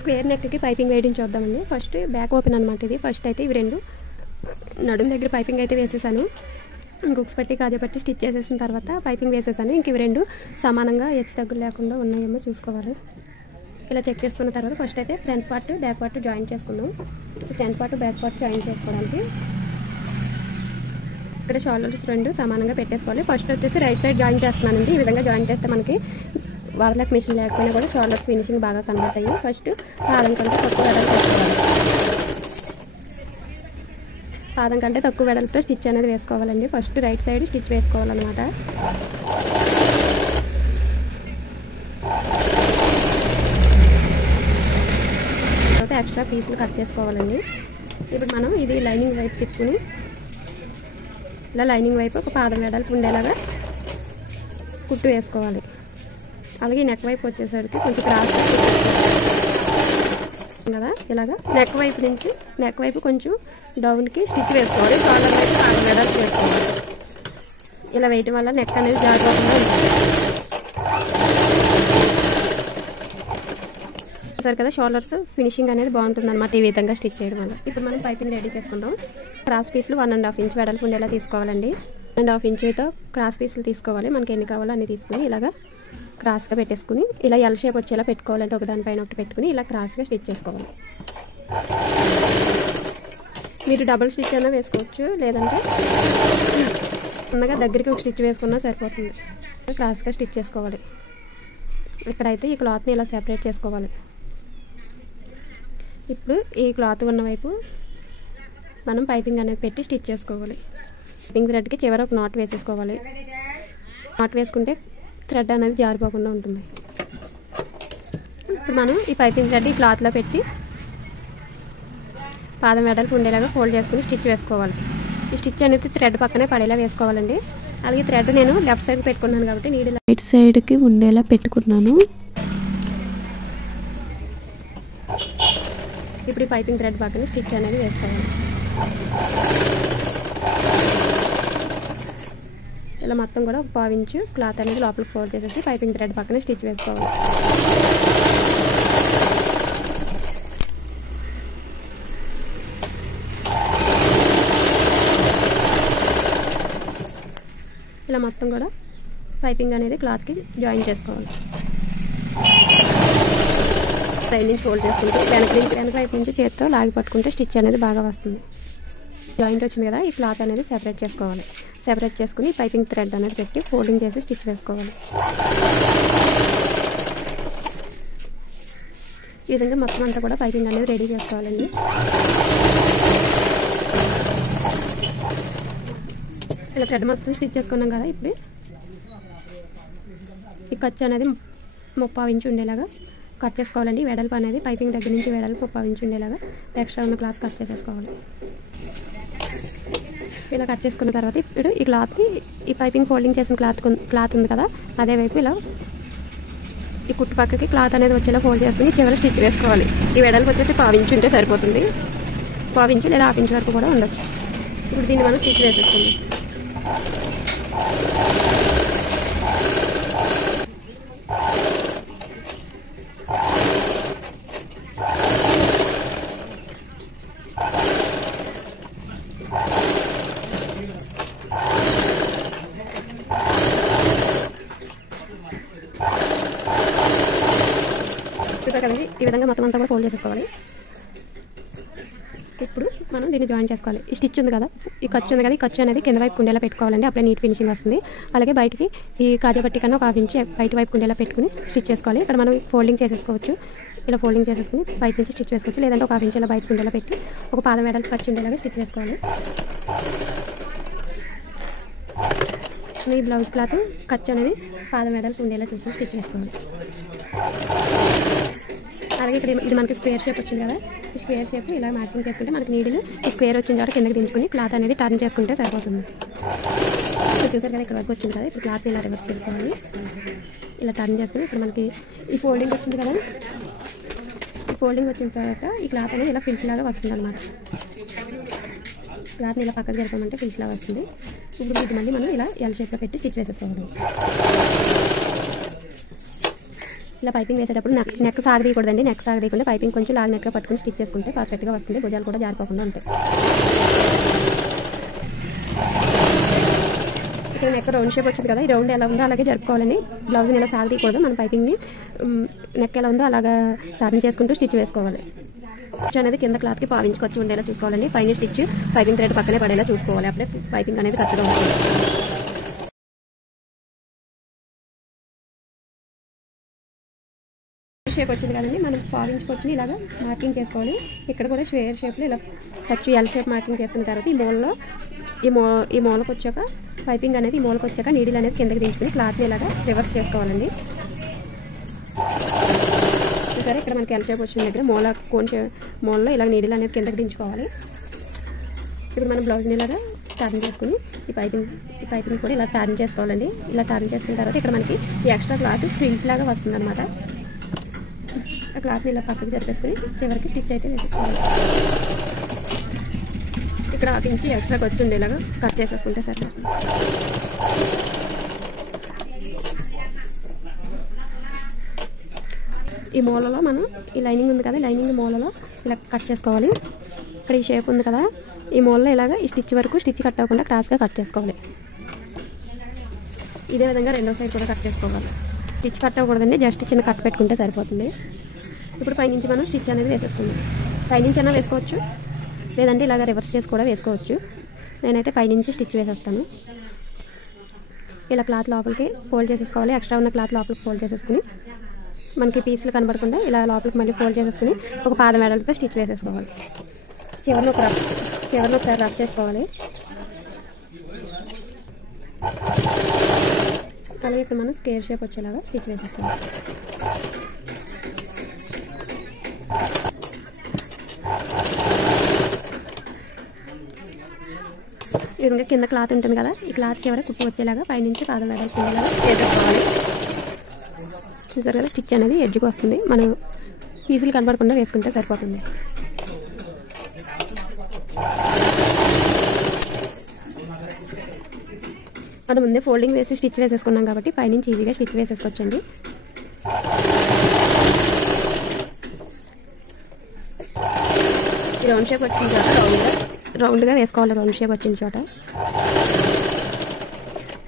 Square నెక్కి piping వేయడం చూద్దామండి. ఫస్ట్ బ్యాక్ ఓపెన్ అనమాట ఇది. ఫస్ట్ అయితే ఇవి రెండు నడుము దగ్గర పైపింగ్ అయితే వేసేసాను. ఇంకొక పట్టి కాజా పట్టి స్టిచ్ చేసేసిన తర్వాత పైపింగ్ వేసేసాను. ఇంక ఇవి రెండు సమానంగా హెచ్చు తగ్గులు లేకుండా ఉన్నాయేమో చూసుకోవాలి. ఇలా చెక్ చేసుకున్న తర్వాత ఫస్ట్ అయితే front part back part join చేసుకుందాం. Front part back part join చేసుకోవడానికి ఇక్కడ షోల్డర్స్ రెండు సమానంగా పెట్టేసుకోవాలి. ఫస్ట్ వచ్చేసి రైట్ సైడ్ జాయిన్ చేస్తున్నానండి. ఈ విధంగా జాయిన్ చేస్తే మనకి వార్లాక్ మిషన్ లేకపోయినా కూడా షోల్డర్స్ ఫినిషింగ్ బాగా కనబడతాయి. ఫస్ట్ పాదం కంటే తక్కువ వెడల్పు వేసుకోవాలి. పాదం కంటే తక్కువ వెడల్పుతో స్టిచ్ అనేది వేసుకోవాలండి. ఫస్ట్ రైట్ సైడ్ స్టిచ్ వేసుకోవాలన్నమాట. తర్వాత ఎక్స్ట్రా పీసులు కట్ చేసుకోవాలండి. ఇప్పుడు మనం ఇది లైనింగ్ వైపు తిప్పుకుని ఇలా లైనింగ్ వైపు ఒక పాదం వెడల్పు ఉండేలాగా కుట్టు వేసుకోవాలి. అలాగే నెక్ వైపు వచ్చేసరికి కొంచెం క్రాస్ కదా ఇలాగా నెక్ వైపు కొంచెం డౌన్కి స్టిచ్ వేసుకోవాలి. షోల్డర్ వైపు పాదం వెడల్పు వేసుకోవాలి. ఇలా వేయటం వల్ల నెక్ అనేది జాగ్రత్తగా ఉంటుంది. సరే కదా షోల్డర్స్ ఫినిషింగ్ అనేది బాగుంటుంది అనమాట ఈ విధంగా స్టిచ్ చేయడం వల్ల. ఇప్పుడు మనం పైపింగ్ రెడీ చేసుకుందాం. క్రాస్ పీసులు 1.5 ఇంచ్ వెడల్పు ఉండేలా తీసుకోవాలండి. 1.5 ఇంచుతో క్రాస్ పీసులు తీసుకోవాలి. మనకి ఎన్ని కావాలో అన్ని తీసుకుని ఇలాగా క్రాస్గా పెట్టేసుకుని ఇలా ఎల్ షేప్ వచ్చేలా పెట్టుకోవాలంటే ఒకదానిపైన ఒకటి పెట్టుకుని ఇలా క్రాస్గా స్టిచ్ చేసుకోవాలి. మీరు డబుల్ స్టిచ్ అయినా వేసుకోవచ్చు, లేదంటే చిన్నగా దగ్గరికి ఒక స్టిచ్ వేసుకున్నా సరిపోతుంది. క్రాస్గా స్టిచ్ చేసుకోవాలి. ఇక్కడైతే ఈ క్లాత్ని ఇలా సెపరేట్ చేసుకోవాలి. ఇప్పుడు ఈ క్లాత్ ఉన్న వైపు మనం పైపింగ్ అనేది పెట్టి స్టిచ్ చేసుకోవాలి. పైపింగ్ థ్రెడ్కి చివర ఒక నాట్ వేసేసుకోవాలి. నాట్ వేసుకుంటే థ్రెడ్ అనేది జారిపోకుండా ఉంటుంది. ఇప్పుడు మనం ఈ పైపింగ్ థ్రెడ్ ఈ క్లాత్లో పెట్టి పాదం వెడల్పు ఉండేలాగా ఫోల్డ్ చేసుకుని స్టిచ్ వేసుకోవాలి. ఈ స్టిచ్ అనేది థ్రెడ్ పక్కనే పడేలా వేసుకోవాలండి. అలాగే థ్రెడ్ నేను లెఫ్ట్ సైడ్ పెట్టుకున్నాను కాబట్టి నీడిల్ రైట్ సైడ్కి ఉండేలా పెట్టుకున్నాను. ఇప్పుడు ఈ పైపింగ్ థ్రెడ్ పక్కన స్టిచ్ అనేది వేసుకోవాలి. ఇలా మొత్తం కూడా 1/4 ఇంచు క్లాత్ అనేది లోపలికి ఫోల్డ్ చేసేసి పైపింగ్ థ్రెడ్ పక్కన స్టిచ్ వేసుకోవాలి. ఇలా మొత్తం కూడా పైపింగ్ అనేది క్లాత్కి జాయిన్ చేసుకోవాలి. సైడ్ నుంచి ఫోల్డ్ చేసుకుంటే వెనక వైపు నుంచి చేత్తో లాగి పట్టుకుంటే స్టిచ్ అనేది బాగా వస్తుంది. జాయింట్ వచ్చింది కదా, ఈ క్లాత్ అనేది సెపరేట్ చేసుకోవాలి. సెపరేట్ చేసుకుని పైపింగ్ థ్రెడ్ అనేది పెట్టి ఫోల్డింగ్ చేసి స్టిచ్ వేసుకోవాలి. ఈ విధంగా మొత్తం అంతా కూడా పైపింగ్ అనేది రెడీ చేసుకోవాలండి. ఇలా థ్రెడ్ మొత్తం స్టిచ్ చేసుకున్నాం కదా. ఇప్పుడు ఈ ఖర్చు అనేది 1/4 ఇంచు ఉండేలాగా కట్ చేసుకోవాలండి. వెడల్పు అనేది పైపింగ్ దగ్గర నుంచి వెడల్పు 1/4 ఇంచు ఉండేలాగా ఎక్స్ట్రా ఉన్న క్లాత్ కట్ చేసేసుకోవాలి. ఇలా కట్ చేసుకున్న తర్వాత ఇప్పుడు ఈ క్లాత్ని ఈ పైపింగ్ ఫోల్డింగ్ చేసిన క్లాత్ ఉంది కదా, అదే వైపు ఇలా ఈ కుట్టు పక్కకి క్లాత్ అనేది వచ్చేలా ఫోల్డ్ చేసుకుని చివరి స్టిచ్ వేసుకోవాలి. ఈ వెడల్పు వచ్చేసి 1/4 ఇంచు ఉంటే సరిపోతుంది. 1/4 ఇంచు లేదా 1/2 ఇంచు వరకు కూడా ఉండొచ్చు. ఇప్పుడు దీన్ని మనం స్టిచ్ వేసేసుకుందాం. కదండి ఈ విధంగా మొత్తం అంతా కూడా ఫోల్డ్ చేసేసుకోవాలి. ఇప్పుడు మనం దీన్ని జాయిన్ చేసుకోవాలి. ఈ స్టిచ్ ఉంది కదా, ఈ ఖర్చు ఉంది కదా, ఈ ఖర్చు అనేది కింద వైపు ఉండేలా పెట్టుకోవాలండి. అప్పుడే నీట్ ఫినిషింగ్ వస్తుంది. అలాగే బయటికి ఈ కాజా పట్టి కన్నా 1/2 ఇంచు బయట వైపు ఉండేలా పెట్టుకుని స్టిచ్ చేసుకోవాలి. ఇక్కడ మనం ఫోల్డింగ్ చేసేసుకోవచ్చు. ఇలా ఫోల్డింగ్ చేసేసుకుని బయట నుంచి స్టిచ్ వేసుకోవచ్చు, లేదంటే 1/2 ఇంచు ఇలా బయటకు ఉండేలా పెట్టి ఒక పాదం వెడల్పు ఖర్చు ఉండేలాగా స్టిచ్ వేసుకోవాలి. ఈ బ్లౌజ్ క్లాత్ ఖర్చు అనేది పాదం వెడల్పు ఉండేలా చూసుకుని స్టిచ్ వేసుకోవాలి. అలాగే ఇక్కడ ఇది మనకి స్క్వేర్ షేప్ వచ్చింది కదా, ఈ స్క్వేర్ షేప్ ఇలా మార్కింగ్ చేసుకుంటే మనకి నీడిల్ ఈ స్క్వేర్ వచ్చిన తర్వాత కిందకి దించుకుని క్లాత్ అనేది టర్న్ చేసుకుంటే సరిపోతుంది. ఇప్పుడు చూసారు కదా ఇక్కడ వరకు వచ్చింది కదా, ఇప్పుడు క్లాత్ ఇలా రివర్స్ చేసుకోవాలి. ఇలా టర్న్ చేసుకుని ఇప్పుడు మనకి ఈ ఫోల్డింగ్ వచ్చింది కదా, ఈ ఫోల్డింగ్ వచ్చిన తర్వాత ఈ క్లాత్ అనేది ఇలా ఫిల్స్ లాగా వస్తుంది అనమాట. క్లాత్ని ఇలా పక్కకు జరపమంటే ఫిల్స్ లాగా వస్తుంది. ఇప్పుడు ఇది మళ్ళీ మనం ఇలా ఎల్ షేప్లో పెట్టి స్టిచ్ వేసేసుకోవాలి. ఇలా పైపింగ్ వేసేటప్పుడు నెక్ సాగదీయకూడదండి. నెక్ సాగదీయకుండా పైపింగ్ కొంచెం లాగ్ నెక్గా పట్టుకుని స్టిచ్ చేసుకుంటే పర్ఫెక్ట్గా వస్తుంది. భుజాలు కూడా జారిపోకుండా ఉంటాయి. ఇక్కడ నెక్ రౌండ్ షేప్ వచ్చింది కదా, ఈ రౌండ్ ఎలా ఉందో అలాగే జరుపుకోవాలండి. బ్లౌజ్ని ఇలా సాగదీయకూడదు. మన పైపింగ్ని నెక్ ఎలా ఉందో అలాగా టర్న్ చేసుకుంటూ స్టిచ్ వేసుకోవాలి. స్టిచ్ అనేది కింద క్లాత్కి పావించుకొచ్చి ఉండేలా చూసుకోవాలండి. పైన స్టిచ్ పైపింగ్ థ్రెడ్ పక్కనే పడేలా చూసుకోవాలి. అప్పుడే పైపింగ్ అనేది కరెక్ట్గా ఉంటుంది. షేప్ వచ్చింది కదండి, మనం పావించుకొచ్చి ఇలాగా మార్కింగ్ చేసుకోవాలి. ఇక్కడ కూడా స్క్వేర్ షేప్లో ఇలా టచ్ ఎల్ షేప్ మార్కింగ్ చేసుకున్న తర్వాత ఈ మూలలో ఈ మూలకు వచ్చాక పైపింగ్ అనేది ఈ మూలకు వచ్చాక నీడిల్ అనేది కిందకి దించుకుని క్లాత్ని ఇలాగా రివర్స్ చేసుకోవాలండి. సరే, ఇక్కడ మనకి ఎల్ షేప్ వచ్చిన దగ్గర మూలలో ఇలా నీడిల్ అనేది కిందకి దించుకోవాలి. ఇప్పుడు మనం బ్లౌజ్ని ఇలాగా టర్న్ చేసుకుని ఈ పైపింగ్ కూడా ఇలా టర్న్ చేసుకోవాలండి. ఇలా టర్న్ చేసుకున్న తర్వాత ఇక్కడ మనకి ఈ ఎక్స్ట్రా క్లాత్ ప్రింట్ లాగా వస్తుంది అనమాట. ఆ క్లాత్ని ఇలా పక్కకి జరిపేసుకుని చివరికి స్టిచ్ అయితే వేసేసుకోవాలి. ఇక్కడ 1 ఇంచ్ ఎక్స్ట్రాకి వచ్చి ఉండేలాగా కట్ చేసేసుకుంటే సరే. ఈ మూలలో మనం ఈ లైనింగ్ ఉంది కదా, లైనింగ్ మూలలో ఇలా కట్ చేసుకోవాలి. ఇక్కడ ఈ షేప్ ఉంది కదా, ఈ మూలలో ఇలాగ ఈ స్టిచ్ వరకు స్టిచ్ కట్ అవ్వకుండా క్రాస్గా కట్ చేసుకోవాలి. ఇదే విధంగా రెండో సైడ్ కూడా కట్ చేసుకోవాలి. స్టిచ్ కట్ అవ్వకూడదండి, జస్ట్ చిన్న కట్ పెట్టుకుంటే సరిపోతుంది. ఇప్పుడు పైనుంచి మనం స్టిచ్ అనేది వేసేసుకుందాం. పైనుంచి అయినా వేసుకోవచ్చు, లేదంటే ఇలాగ రివర్స్ చేసి కూడా వేసుకోవచ్చు. నేనైతే పైనుంచి స్టిచ్ వేసేస్తాను. ఇలా క్లాత్ లోపలికి ఫోల్డ్ చేసేసుకోవాలి. ఎక్స్ట్రా ఉన్న క్లాత్ లోపలికి ఫోల్డ్ చేసేసుకుని మనకి పీసులు కనబడకుండా ఇలా లోపలికి మళ్ళీ ఫోల్డ్ చేసేసుకుని ఒక పాదం వేడలతో స్టిచ్ వేసేసుకోవాలి. చివరిలో ఒకసారి రబ్ చేసుకోవాలి. అలాగే ఇక్కడ మనం స్క్వేర్ షేప్ వచ్చేలాగా స్టిచ్ వేసేసుకోవాలి. ఈ విధంగా కింద క్లాత్ ఉంటుంది కదా, ఈ క్లాత్ చివర కుట్టు వచ్చేలాగా పైనుంచి పాదం వేడాల్సిందేలాగా వేసేసుకోవాలి. చూసారు కదా, స్టిచ్ అనేది ఎడ్జ్కి వస్తుంది. మనం పీసులు కనబడకుండా వేసుకుంటే సరిపోతుంది. మనం ముందే ఫోల్డింగ్ వేసి స్టిచ్ వేసేసుకున్నాం కాబట్టి పైనుంచి ఈజీగా స్టిచ్ వేసేసుకోవచ్చండి. రౌండ్ షేప్ వచ్చిన చోట రౌండ్గా వేసుకోవాలి. రౌండ్ షేప్ వచ్చిన చోట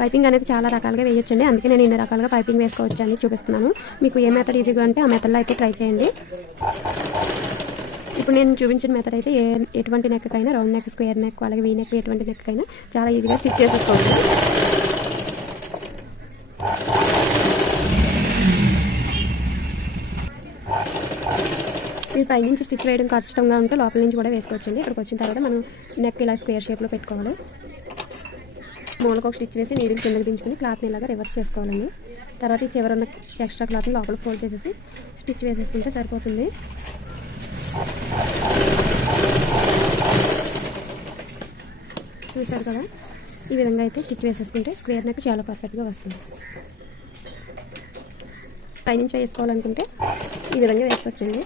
పైపింగ్ అనేది చాలా రకాలుగా వేయొచ్చండి. అందుకే నేను ఇన్ని రకాలుగా పైపింగ్ వేసుకోవచ్చు అని చూపిస్తున్నాను. మీకు ఏ మెథడ్ ఈజీగా అంటే ఆ మెథడ్లో అయితే ట్రై చేయండి. ఇప్పుడు నేను చూపించిన మెథడ్ అయితే ఎటువంటి నెక్కైనా, రౌండ్ నెక్, స్క్వేర్ నెక్, అలాగే వీ నెక్, ఎటువంటి నెక్కైనా చాలా ఈజీగా స్టిచ్ చేసేసుకోండి. ఈ పైనుంచి స్టిచ్ వేయడం కష్టంగా ఉంటే లోపల నుంచి కూడా వేసుకోవచ్చండి. ఇక్కడికి వచ్చిన తర్వాత మనం నెక్ ఇలా స్క్వేర్ షేప్లో పెట్టుకోవాలి. మూలకు ఒక స్టిచ్ వేసి నీడిల్ కిందకి దించుకుని క్లాత్ని ఇలాగా రివర్స్ చేసుకోవాలండి. తర్వాత ఈ చివరన్న ఎక్స్ట్రా క్లాత్ని లోపల ఫోల్డ్ చేసేసి స్టిచ్ వేసేసుకుంటే సరిపోతుంది. చూసారు కదా, ఈ విధంగా అయితే స్టిచ్ వేసేసుకుంటే స్క్వేర్ నెక్ చాలా పర్ఫెక్ట్గా వస్తుంది. పైనుంచి వేసుకోవాలనుకుంటే ఈ విధంగా వేసుకోవచ్చండి.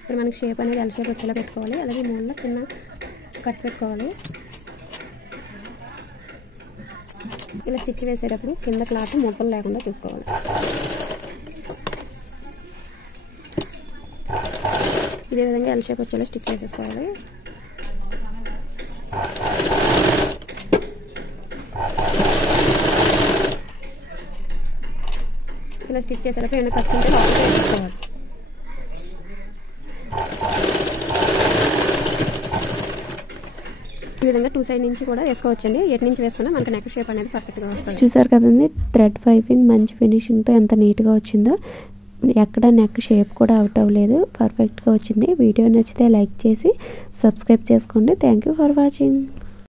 ఇప్పుడు మనకి షేప్ అనేది ఎల్ షేప్ వచ్చేలా పెట్టుకోవాలి. అలాగే మూలలో చిన్న కట్ పెట్టుకోవాలి. ఇలా స్టిచ్ వేసేటప్పుడు కింద క్లాత్ ముడతలు లేకుండా చూసుకోవాలి. ఇదే విధంగా ఎల్ షేప్ వచ్చేలా స్టిచ్ వేసేసుకోవాలి. ఇలా స్టిచ్ చేసేటప్పుడు ఏమైనా ఖర్చు ఉంటే లోపలికి వేసుకోవాలి. ఈ విధంగా 2 సైడ్ నుంచి కూడా వేసుకోవచ్చండి. ఎటు నుంచి వేసుకున్నా మనకి నెక్ షేప్ అనేది పర్ఫెక్ట్గా వస్తుంది. చూసారు కదండి, థ్రెడ్ పైపింగ్ మంచి ఫినిషింగ్తో ఎంత నీట్గా వచ్చిందో. ఎక్కడ నెక్ షేప్ కూడా అవుట్ అవ్వలేదు, పర్ఫెక్ట్గా వచ్చింది. వీడియో నచ్చితే లైక్ చేసి సబ్స్క్రైబ్ చేసుకోండి. Thank you for watching.